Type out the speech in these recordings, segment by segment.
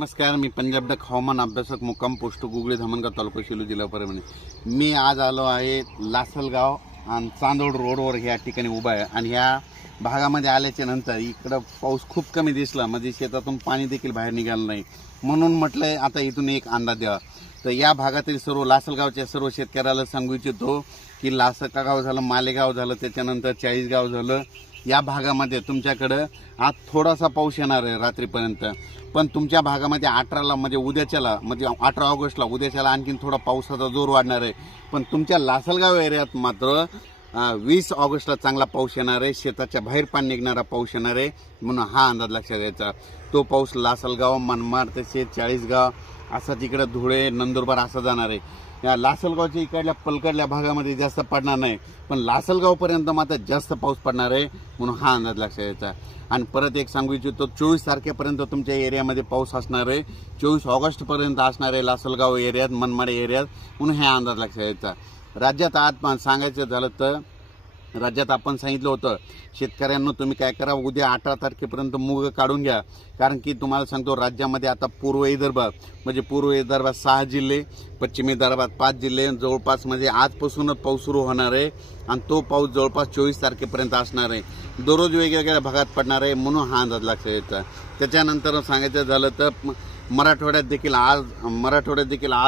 नमस्कार, मी पंजाब डक हवामान अभ्यासक मुक्काम पोस्ट गुगळे धामणगाव तालुका सेलू जिल्हा परभणी। मी आज आलो आहे लासलगाव आणि चांदोड रोडवर ह्या ठिकाणी उभा आहे आणि ह्या भागामध्ये आल्याच्या नंतर इकडं पाऊस खूप कमी दिसला, म्हणजे शेतातून पाणी देखील बाहेर निघालं नाही, म्हणून म्हटलंय आता इथून एक अंदाज द्यावा। तर या भागातील सर्व लासलगावच्या सर्व शेतकऱ्याला सांगू इच्छितो की लासलगाव झालं, मालेगाव झालं, त्याच्यानंतर चाळीसगाव झालं, या भागामध्ये तुमच्याकडं आज थोडासा पाऊस येणार आहे रात्रीपर्यंत, पण तुमच्या भागामध्ये 18ला म्हणजे उद्याच्याला म्हणजे 18 ऑगस्टला उद्याच्याला आणखीन थोडा पावसाचा जोर वाढणार आहे। पण तुमच्या लासलगाव एरियात मात्र 20 ऑगस्टला चांगला पाऊस येणार आहे, शेताच्या बाहेर पाणी निघणारा पाऊस येणार आहे, म्हणून हा अंदाज लक्षात घ्यायचा। तो पाऊस लासलगाव, मनमाड, तसेच चाळीसगाव असा तिकडे धुळे, नंदुरबार असा जाणार आहे। या लासलगावच्या इकडल्या पलकडल्या भागामध्ये जास्त पडणार नाही, पण लासलगावपर्यंत मात्र जास्त पाऊस पडणार आहे, म्हणून हा अंदाज लक्षात घ्यायचा। आणि परत एक सांगू इच्छितो, 24 तारखेपर्यंत तुमच्या एरियामध्ये पाऊस असणार आहे, 24 ऑगस्टपर्यंत असणार आहे लासलगाव एरियात, मनमाड एरियात, म्हणून हा अंदाज लक्षात घ्यायचा। राज्यात आज सांगायचं झालं तर राज्यात आपण सांगितलं होतं शेतकऱ्यांना तुम्ही काय करा, उद्या 18 तारखेपर्यंत मूग काढून घ्या, कारण की तुम्हाला सांगतो राज्यामध्ये आता पूर्व विदर्भ म्हणजे पूर्व विदर्भात 6 जिल्हे, पश्चिम विदर्भात 5 जिल्हे जवळपास म्हणजे आजपासूनच पाऊस सुरू होणार आहे आणि तो पाऊस जवळपास 24 तारखेपर्यंत असणार आहे, दररोज वेगवेगळ्या भागात पडणार आहे, म्हणून हा अंदाज लक्षात घ्यायचा। त्याच्यानंतर सांगायचं झालं तर मराठवाड्यात देखील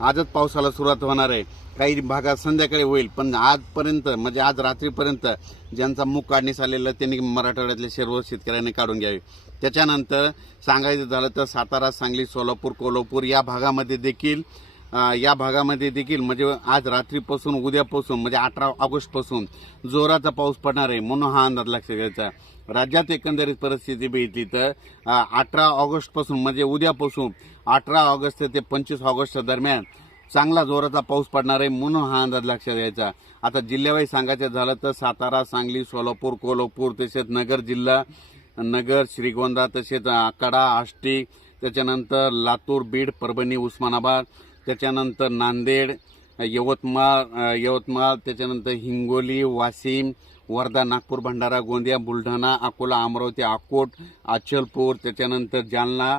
आजच पावसाला सुरुवात होणार आहे, काही भागात संध्याकाळी होईल, पण आजपर्यंत म्हणजे आज रात्रीपर्यंत ज्यांचा मूग काढणीस आलेला त्यांनी मराठवाड्यातल्या सर्व शेतकऱ्यांनी काढून घ्यावे। त्याच्यानंतर सांगायचं झालं तर सातारा, सांगली, सोलापूर, कोल्हापूर या भागामध्ये देखील म्हणजे आज रात्रीपासून उद्यापासून म्हणजे 18 ऑगस्टपासून जोराचा पाऊस पडणार आहे, म्हणून हा अंदाज लक्षात घ्यायचा। राज्यात एकंदरीत परिस्थिती बघितली तर 18 ऑगस्टपासून म्हणजे उद्यापासून 18 ऑगस्ट ते 25 ऑगस्ट दरम्यान चांगला जोराचा पाऊस पडणार आहे, म्हणून हा अंदाज लक्षात घ्यायचा। आता जिल्ह्यावाईज सांगायचं झालं तर सातारा, सांगली, सोलापूर, कोल्हापूर, तसेच नगर, श्रीगोंदा, तसेच कडा, आष्टी, त्याच्यानंतर लातूर, बीड, परभणी, उस्मानाबाद, त्याच्यानंतर नांदेड, यवतमाळ, त्याच्यानंतर हिंगोली, वाशिम, वर्धा, नागपूर, भंडारा, गोंदिया, बुलढाणा, अकोला, अमरावती, अकोट, अचलपूर, त्याच्यानंतर जालना,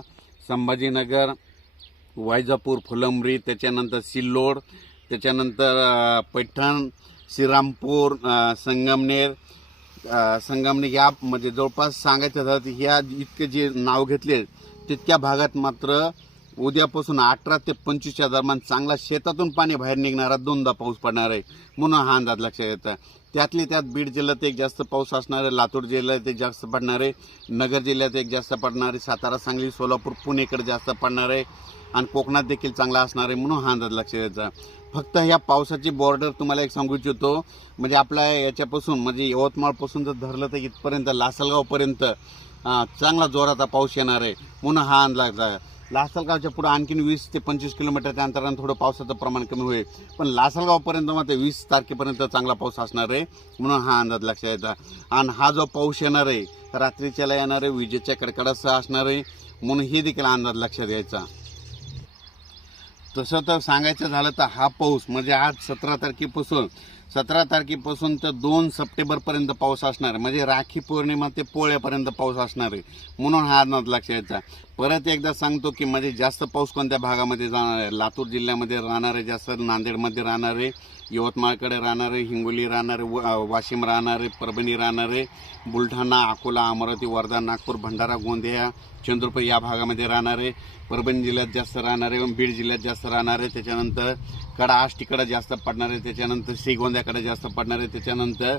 संभाजीनगर, वैजापूर, फुलंब्री, त्याच्यानंतर सिल्लोड, त्याच्यानंतर पैठण, श्रीरामपूर, संगमनेर या म्हणजे जवळपास सांगायचं झालं तर ह्या इतके जे नाव घेतले तितक्या भागात मात्र उद्यापासून 18 ते 25च्या दरम्यान चांगला शेतातून पाणी बाहेर निघणारा 2दा पाऊस पडणार आहे, म्हणून हा अंदाज लक्षात येतात। त्यातली त्यात बीड जिल्ह्यात एक जास्त पाऊस असणार आहे, लातूर जिल्ह्यात एक जास्त पडणार आहे, नगर जिल्ह्यात एक जास्त पडणार आहे, सातारा, सांगली, सोलापूर, पुणेकडे जास्त पडणार आहे आणि कोकणात देखील चांगला असणार आहे, म्हणून हा अंदाज लक्षात द्यायचा। फक्त ह्या पावसाची बॉर्डर तुम्हाला एक सांगू इच्छितो, म्हणजे आपल्या याच्यापासून म्हणजे यवतमाळपासून जर धरलं तर इथपर्यंत लासलगावपर्यंत चांगला जोराचा पाऊस येणार आहे, म्हणून हा अंदाज आहे। लासलगावच्या पुढे आणखीन 20 ते 25 किलोमीटरच्या अंतराने थोडं पावसाचं प्रमाण कमी होईल, पण लासलगावपर्यंत मात्र 20 तारखेपर्यंत चांगला पाऊस असणार आहे, म्हणून हा अंदाज लक्षात येतात। आणि हा जो पाऊस येणार आहे रात्रीच्याला येणार आहे, विजेच्या कडकडासह असणार आहे, म्हणून हे देखील अंदाज लक्षात घ्यायचा। तसं तर सांगायचं झालं तर हा पाऊस म्हणजे आज 17 तारखेपासून तर 2 सप्टेंबरपर्यंत पाऊस असणार आहे, म्हणजे राखी पौर्णिमा ते पोळ्यापर्यंत पाऊस असणार आहे, म्हणून हा अंदाज लक्षात घ्यायचा। परत एकदा सांगतो की म्हणजे जास्त पाऊस कोणत्या भागामध्ये जाणार आहे, लातूर जिल्ह्यामध्ये राहणार आहे जास्त, नांदेडमध्ये राहणार आहे, यवतमाळकडे राहणार आहे, हिंगोली राहणार आहे, वाशिम राहणार आहे, परभणी राहणार आहे, बुलढाणा, अकोला, अमरावती, वर्धा, नागपूर, भंडारा, गोंदिया, चंद्रपूर या भागामध्ये राहणार आहे, परभणी जिल्ह्यात जास्त राहणार आहे, बीड जिल्ह्यात जास्त राहणार आहे, त्याच्यानंतर कडा आष्टीकडे जास्त पडणार आहे, त्याच्यानंतर श्रीगोंद्याकडे जास्त पडणार आहे, त्याच्यानंतर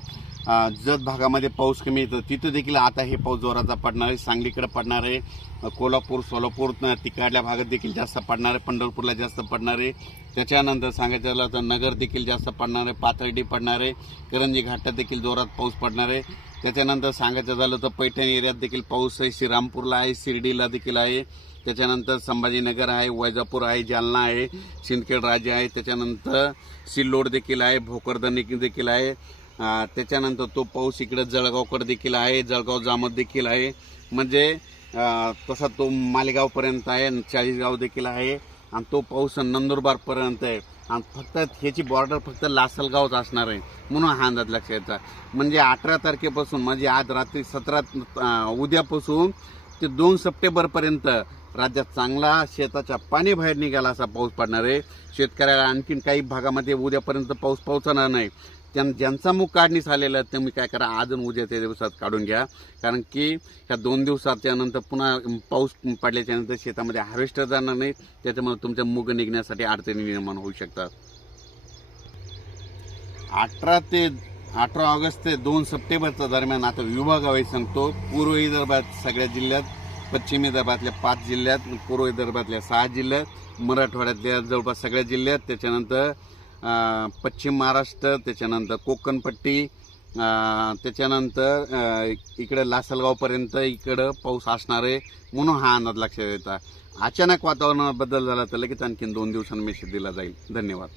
जत भागामध्ये पाऊस कमी येतो तिथं देखील आता हे पाऊस जोराचा पडणार आहे, सांगलीकडे पडणार आहे, कोल्हापूर, सोलापूर तिकडल्या भागात देखील जास्त पडणार आहे, पंढरपूरला जास्त पडणार आहे, त्याच्यानंतर सांगायचं झालं तर नगर देखील जास्त पडणार आहे, पाथर्डी पडणार आहे, करंजी घाटात देखील जोरात पाऊस पडणार आहे, त्याच्यानंतर सांगायचं झालं तर पैठण एरियात देखील पाऊस आहे, श्रीरामपूरला आहे, शिर्डीला देखील आहे, त्याच्यानंतर संभाजीनगर आहे, वैजापूर आहे, जालना आहे, सिंदखेड राजे आहे, त्याच्यानंतर सिल्लोड देखील आहे, भोकरदन देखील आहे, त्याच्यानंतर तो पाऊस इकडे जळगावकडे देखील आहे, जळगाव जामोद देखील आहे, म्हणजे तसा तो मालेगावपर्यंत आहे, चाळीसगाव देखील आहे आणि तो पाऊस नंदुरबारपर्यंत आहे आणि फक्त ह्याची बॉर्डर फक्त लासलगावच असणार आहे, म्हणून हा अंदाज लक्षात घ्यायचा। म्हणजे 18 तारखेपासून म्हणजे आज रात्री 17 उद्यापासून ते 2 सप्टेंबरपर्यंत राज्यात चांगला शेताच्या पाणी बाहेर निघाला असा पाऊस पडणार आहे. शेतकऱ्याला आणखीन काही भागामध्ये उद्यापर्यंत पाऊस पोहोचणार नाही. ज्यांचा मूग काढणीस आलेला आहे तुम्ही काय करा, आज आणि उद्याच्या दिवसात काढून घ्या. कारण की ह्या 2 दिवसाच्या नंतर पुन्हा पाऊस पडल्याच्या नंतर शेतामध्ये हार्वेस्टर जाणार नाही. त्याच्यामुळे तुमच्या मूग निघण्यासाठी अडचणी निर्माण होऊ शकतात. 18 ऑगस्ट ते 2 सप्टेंबरच्या दरम्यान आता विभागावाईज सांगतो. पूर्व विदर्भात सगळ्या जिल्ह्यात, पश्चिम विदर्भातल्या 5 जिल्ह्यात, पूर्व विदर्भातल्या 6 जिल्ह्यात, मराठवाड्यातल्या जवळपास सगळ्या जिल्ह्यात, त्याच्यानंतर पश्चिम महाराष्ट्र, त्याच्यानंतर कोकणपट्टी, त्याच्यानंतर इकडे लासलगावपर्यंत इकडं पाऊस असणार आहे. म्हणून हा अंदाज लक्षात येतात. अचानक वातावरणात बदल झाला तर लगेच आणखीन 2 दिवसांनी मेसेज दिला जाईल. धन्यवाद.